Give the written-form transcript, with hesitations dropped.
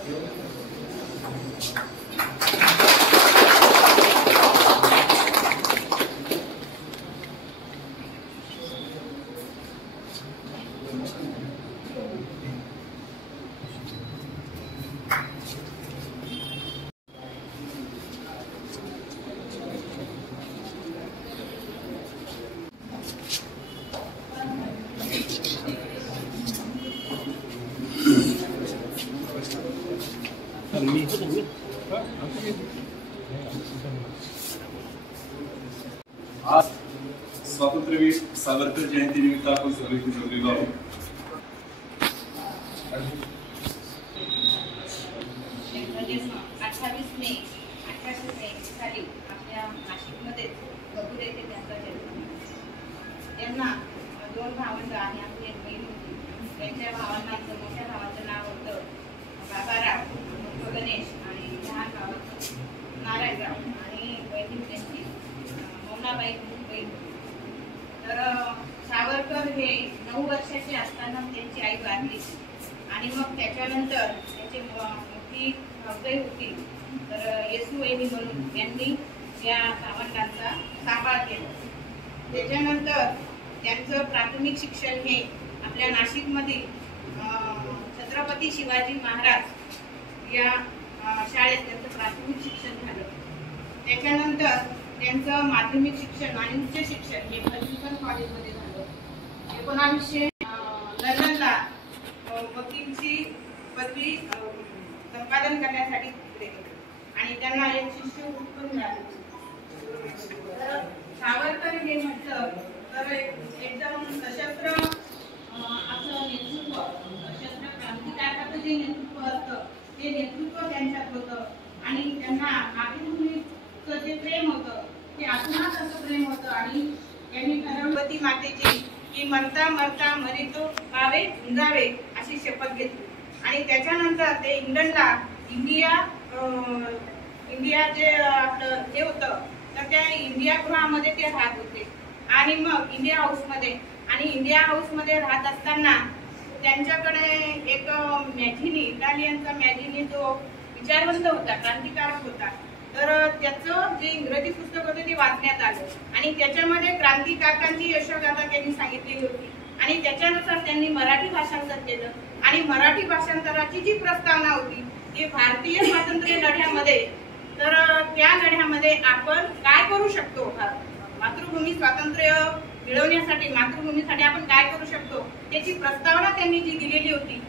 आज स्वातंत्र्यवीर सावरकर जयंती निमित्त आपण सगळे जमलेलो आहोत। 28 मे 1883 साली आपल्या नाशिकमध्ये गगुरे येथे त्यांचा जन्म। त्यांना 2 भावंड आणि आपली एक बहीण होती। त्यांच्या भावांना मोठ्या भावाचं नाव होतं बाबाराव गणेश आणि लहान भावाचं नारायणराव आणि बहीण त्यांची मौनाबाई बहीण। तर सावरकर हे 9 वर्षाचे असताना त्यांची आई वारली आणि मग त्याच्यानंतर त्यांची मोठी भावजाई होती तर येसुवहिनी म्हणून यांनी या भावंडांचा सांभाळ केला। त्याच्यानंतर त्यांचं प्राथमिक शिक्षण हे आपल्या नाशिकमधील छत्रपती शिवाजी महाराज या शाळेत त्यांचं प्राथमिक शिक्षण झालं। त्याच्यानंतर त्यांचं माध्यमिक शिक्षण आणि उच्च शिक्षण हे फर्ग्युसन कॉलेजमध्ये झालं। 1900 लंडनला वकीलची पदवी संपादन करण्यासाठी गेले आणि त्यांना एक शिष्यवृत्ती पण मिळाली। सावरकर हे म्हटलं तर एकदम सशस्त्र असं नेतृत्व, सशस्त्र क्रांतिकारकाचं जे नेतृत्व असतं ते नेतृत्व त्यांच्यात होतं आणि त्यांना मातृभूमीचं जे प्रेम होतं ते आत्माच असं प्रेम होतं आणि त्यांनी ठरवली मातेची की मरता मरता मरितो पावे झुंजावे अशी शपथ घेतली आणि त्याच्यानंतर ते इंग्लंडला इंडिया जे आपलं हे होतं तर त्या इंडिया गृहामध्ये ते राहत होते आणि मग इंडिया हाऊसमध्ये आणि इंडिया हाऊसमध्ये राहत असताना त्यांच्याकडे एक मॅझिनी, इटालियनचा मॅझिनी जो विचारवंत होता, क्रांतिकारक होता, तर त्याचं जे इंग्रजी पुस्तक होते ते वाचण्यात आलं आणि त्याच्यामध्ये क्रांतिकारकांची यशोगाथा त्यांनी सांगितलेली होती आणि त्याच्यानुसार त्यांनी मराठी भाषांतर केलं आणि मराठी भाषांतराची जी प्रस्तावना होती ती भारतीय स्वातंत्र्य लढ्यामध्ये, तर त्या लढ्यामध्ये आपण काय करू शकतो, मातृभूमी स्वातंत्र्य मिळवण्यासाठी, मातृभूमीसाठी आपण काय करू शकतो त्याची प्रस्तावना त्यांनी जी दिलेली होती